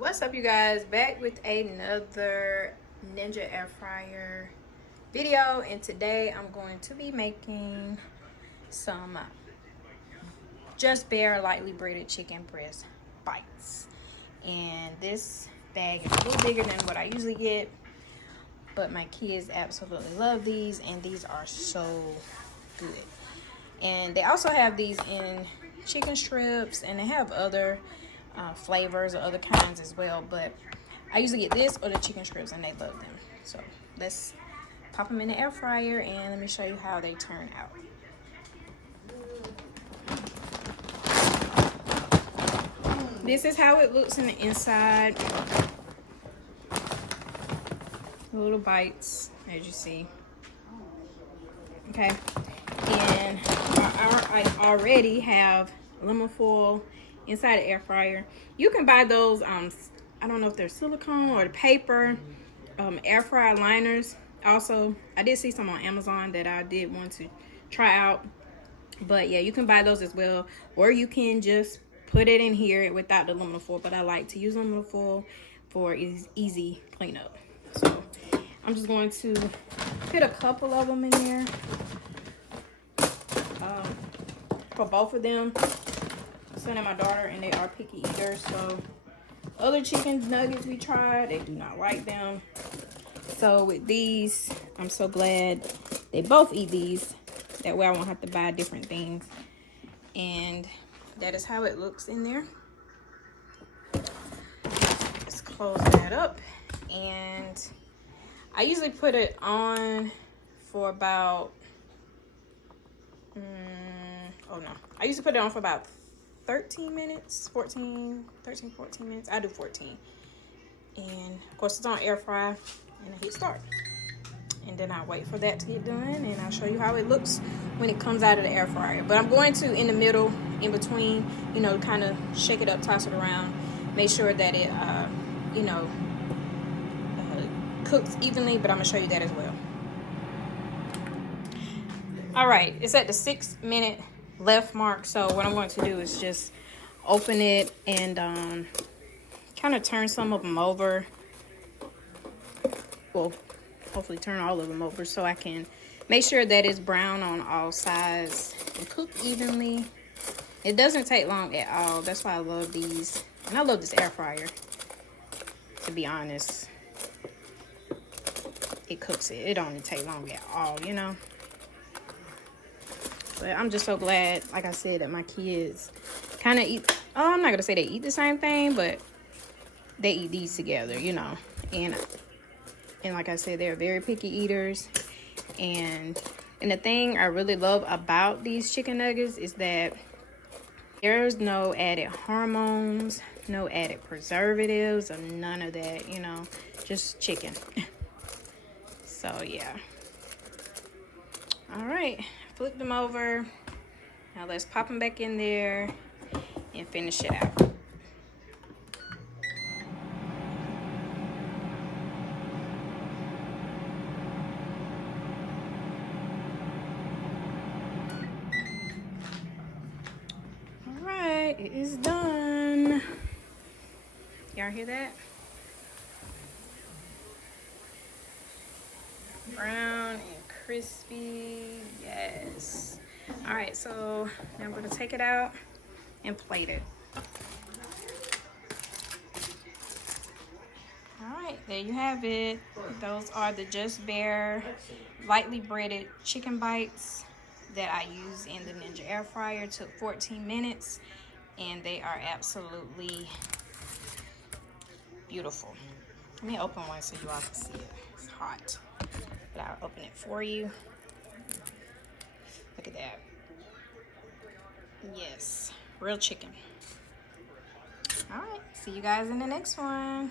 What's up, you guys? Back with another Ninja air fryer video, and today I'm going to be making some just bare lightly breaded chicken breast bites. And this bag is a little bigger than what I usually get, but my kids absolutely love these, and these are so good. And they also have these in chicken strips, and they have other flavors or other kinds as well, but I usually get this or the chicken strips, and they love them. So let's pop them in the air fryer and let me show you how they turn out. This is how it looks in the inside. Little bites, as you see. Okay, and I already have aluminum foil inside the air fryer. You can buy those I don't know if they're silicone or the paper air fryer liners. Also, I did see some on Amazon that I did want to try out, but yeah, you can buy those as well, or you can just put it in here without the aluminum foil. But I like to use aluminum foil for easy cleanup. So I'm just going to put a couple of them in there for both of them. Son and my daughter, and they are picky eaters, so other chicken nuggets we tried, they do not like them. So with these, I'm so glad they both eat these. That way I won't have to buy different things. And that is how it looks in there. Let's close that up. And I usually put it on for about I usually put it on for about 13 minutes, 14 minutes. I do 14. And of course it's on air fry, and I hit start. And then I wait for that to get done, and I'll show you how it looks when it comes out of the air fryer. But I'm going to, in the middle, in between, you know, kind of shake it up, toss it around, make sure that it, cooks evenly, but I'm gonna show you that as well. All right, it's at the 6-minute left mark. So what I'm going to do is just open it and kind of turn some of them over. Well, hopefully turn all of them over so I can make sure that it's brown on all sides and cook evenly. It doesn't take long at all. That's why I love these, and I love this air fryer, to be honest. It cooks it don't even take long at all, you know. But I'm just so glad, like I said, that my kids kind of eat, I'm not going to say they eat the same thing, but they eat these together, you know. And like I said, they're very picky eaters. And the thing I really love about these chicken nuggets is that there's no added hormones, no added preservatives, or none of that, you know. Just chicken. So, yeah. All right. Flip them over. Now let's pop them back in there and finish it out. All right, it is done. Y'all hear that? Brown and crispy. Yes. All right, so now I'm going to take it out and plate it. All right, there you have it. Those are the Just Bare lightly breaded chicken bites that I use in the Ninja air fryer. Took 14 minutes, and they are absolutely beautiful. Let me open one so you all can see it. It's hot, but I'll open it for you. Look at that. Yes, real chicken. All right, see you guys in the next one.